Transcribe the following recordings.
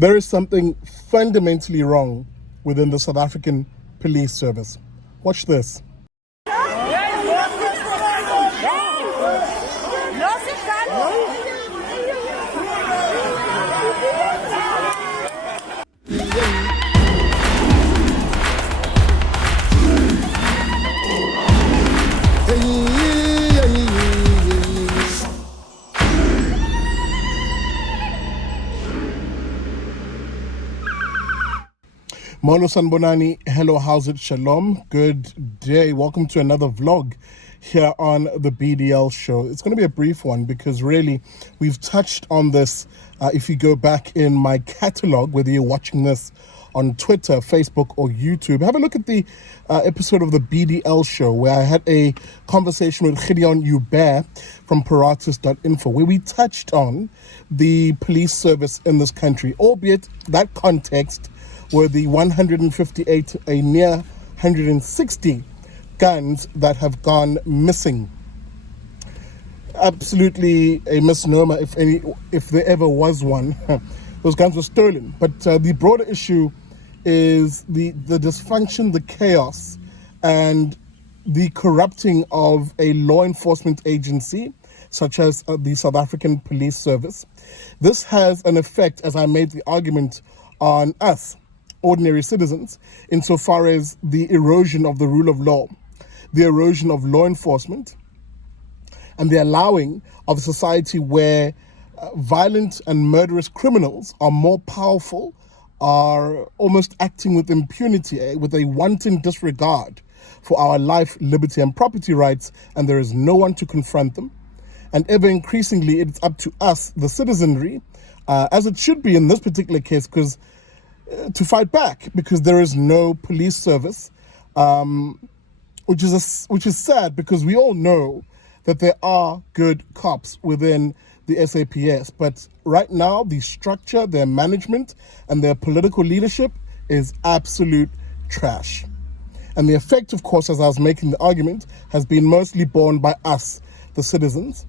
There is something fundamentally wrong within the South African police service. Watch this. Molo Sanbonani, hello, how's it? Shalom, good day. Welcome to another vlog here on the BDL show. It's going to be a brief one because really we've touched on this. If you go back in my catalog, whether you're watching this on Twitter, Facebook, or YouTube, have a look at the episode of the BDL show where I had a conversation with Gideon Hubert from Paratus.info, where we touched on the police service in this country, albeit that context were the 158, a near 160 guns that have gone missing. Absolutely a misnomer, if there ever was one. Those guns were stolen. But the broader issue is the dysfunction, the chaos, and the corrupting of a law enforcement agency, such as the South African Police Service. This has an effect, as I made the argument, on us, ordinary citizens, insofar as the erosion of the rule of law, the erosion of law enforcement, and the allowing of a society where violent and murderous criminals are more powerful, are almost acting with impunity, with a wanton disregard for our life, liberty, and property rights, and there is no one to confront them. And ever increasingly, it's up to us, the citizenry, as it should be in this particular case, because to fight back, because there is no police service, which is sad, because we all know that there are good cops within the SAPS, but right now the structure, their management, and their political leadership is absolute trash. And the effect, of course, as I was making the argument, has been mostly borne by us, the citizens.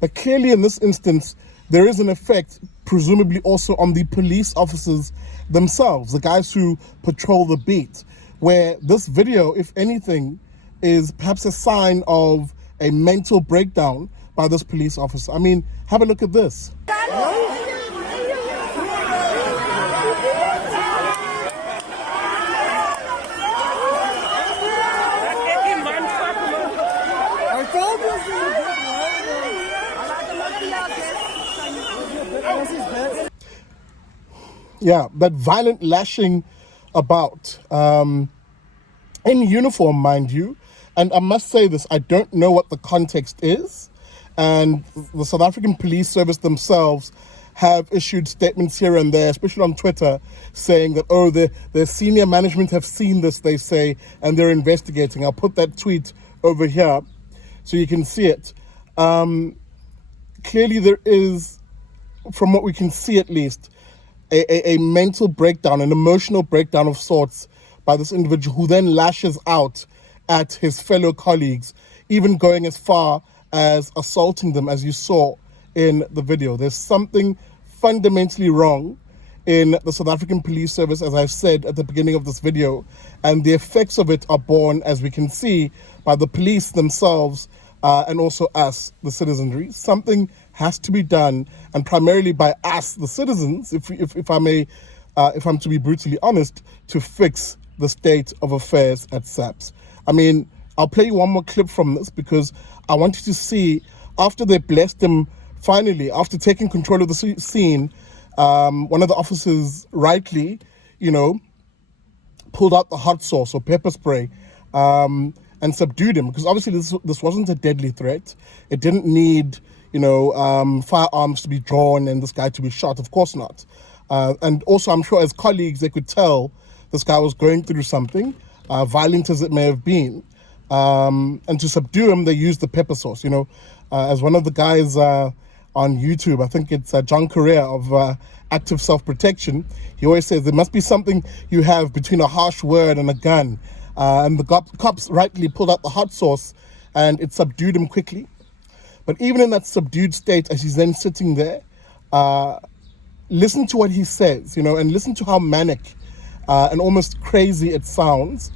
But clearly in this instance, there is an effect, presumably also on the police officers themselves, the guys who patrol the beat, where this video, if anything, is perhaps a sign of a mental breakdown by this police officer. I mean, have a look at this. Yeah, that violent lashing about, in uniform, mind you. And I must say this, I don't know what the context is. And the South African Police Service themselves have issued statements here and there, especially on Twitter, saying that, oh, the senior management have seen this, they say, and they're investigating. I'll put that tweet over here so you can see it. Clearly there is, from what we can see at least, a mental breakdown, an emotional breakdown of sorts by this individual, who then lashes out at his fellow colleagues, even going as far as assaulting them, as you saw in the video. There's something fundamentally wrong in the South African Police Service, as I said at the beginning of this video, and the effects of it are borne, as we can see, by the police themselves, and also us, the citizenry. Something has to be done, and primarily by us, the citizens, if I may, if I'm to be brutally honest, to fix the state of affairs at SAPS. I mean, I'll play you one more clip from this because I want you to see, after they blessed him, finally, after taking control of the scene, one of the officers rightly, pulled out the hot sauce or pepper spray, and subdued him, because obviously this wasn't a deadly threat. It didn't need, firearms to be drawn and this guy to be shot. Of course not. And also, I'm sure as colleagues, they could tell this guy was going through something, violent as it may have been. And to subdue him, they used the pepper sauce. As one of the guys on YouTube, I think it's John Correa of Active Self-Protection, he always says there must be something you have between a harsh word and a gun. And the cops rightly pulled out the hot sauce and it subdued him quickly. But even in that subdued state, as he's then sitting there, listen to what he says, and listen to how manic and almost crazy it sounds.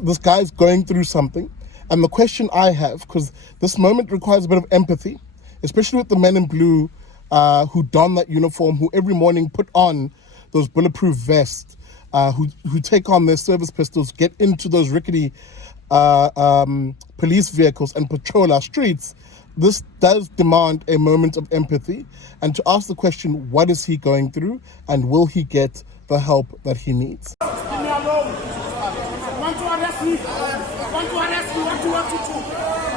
This guy's going through something. And the question I have, because this moment requires a bit of empathy, especially with the men in blue who don that uniform, who every morning put on those bulletproof vests, who take on their service pistols, get into those rickety police vehicles and patrol our streets. This does demand a moment of empathy and to ask the question, what is he going through and will he get the help that he needs? Leave me alone. Want to arrest me? Want to arrest me? What do you want to do?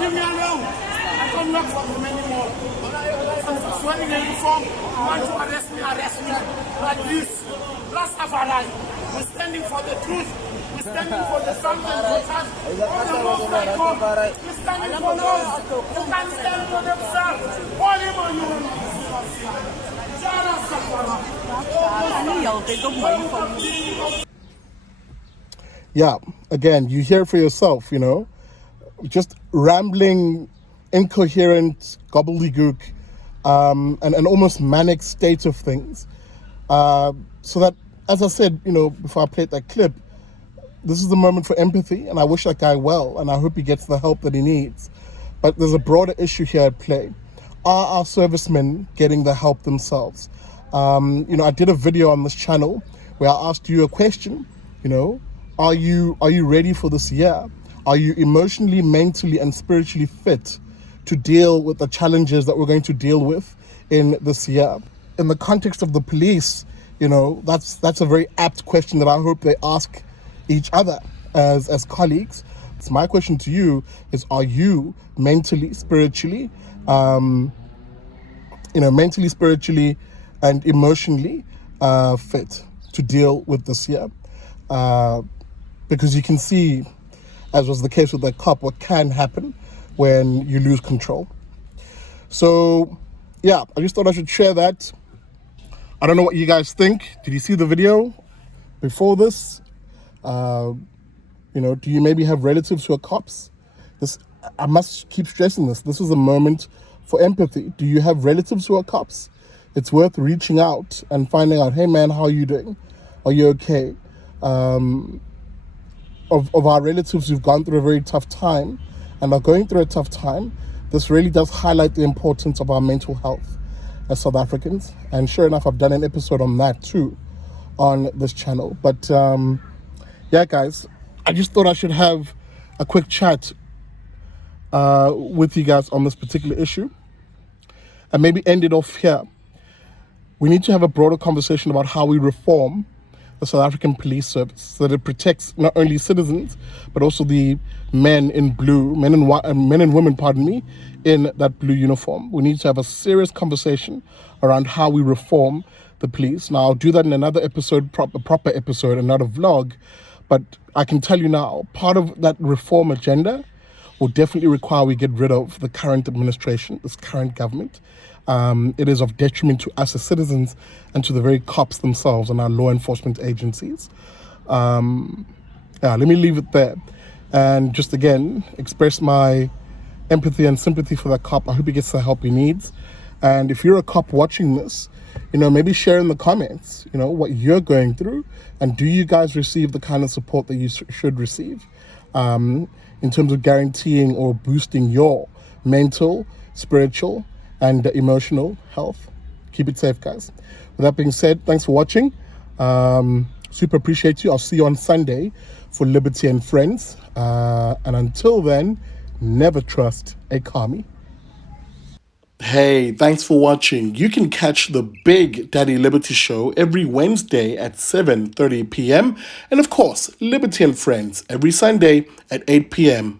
Leave me alone. I don't work for them anymore. I'm sweating a uniform. Want to arrest me? Arrest me. Like this. Rastafari. We're standing for the truth. We're standing for the sons and daughters. All the most like God. We're standing for those who can stand for themselves. All him on you. Yeah, again, you hear it for yourself, just rambling, incoherent gobbledygook, and an almost manic state of things. So that, as I said, before I played that clip, this is the moment for empathy, and I wish that guy well, and I hope he gets the help that he needs. But there's a broader issue here at play. Are our servicemen getting the help themselves? I did a video on this channel where I asked you a question, are you ready for this year? Are you emotionally, mentally, and spiritually fit to deal with the challenges that we're going to deal with in this year? In the context of the police, that's a very apt question that I hope they ask each other as colleagues. So my question to you is, are you mentally, spiritually, mentally, spiritually, and emotionally fit to deal with this year? Because you can see, as was the case with that cop, what can happen when you lose control. So, yeah, I just thought I should share that. I don't know what you guys think. Did you see the video before this? Do you maybe have relatives who are cops? I must keep stressing this. This is a moment for empathy. Do you have relatives who are cops? It's worth reaching out and finding out, hey man, how are you doing? Are you okay? Of our relatives who've gone through a very tough time and are going through a tough time, this really does highlight the importance of our mental health as South Africans. And sure enough, I've done an episode on that too on this channel. But yeah, guys, I just thought I should have a quick chat with you guys on this particular issue and maybe end it off here. We need to have a broader conversation about how we reform the South African police service so that it protects not only citizens, but also the men in blue, men and women, pardon me, in that blue uniform. We need to have a serious conversation around how we reform the police. Now, I'll do that in another episode, proper episode, another vlog. But I can tell you now, part of that reform agenda will definitely require we get rid of the current administration, this current government. It is of detriment to us as citizens and to the very cops themselves and our law enforcement agencies. Let me leave it there and just again express my empathy and sympathy for that cop. I hope he gets the help he needs. And if you're a cop watching this, maybe share in the comments, what you're going through, and do you guys receive the kind of support that you should receive in terms of guaranteeing or boosting your mental, spiritual, and emotional health. Keep it safe, guys. With that being said, thanks for watching. Super appreciate you. I'll see you on Sunday for Liberty and Friends. And until then, never trust a commie. Hey, thanks for watching. You can catch the Big Daddy Liberty Show every Wednesday at 7:30 p.m. And of course, Liberty and Friends every Sunday at 8 p.m.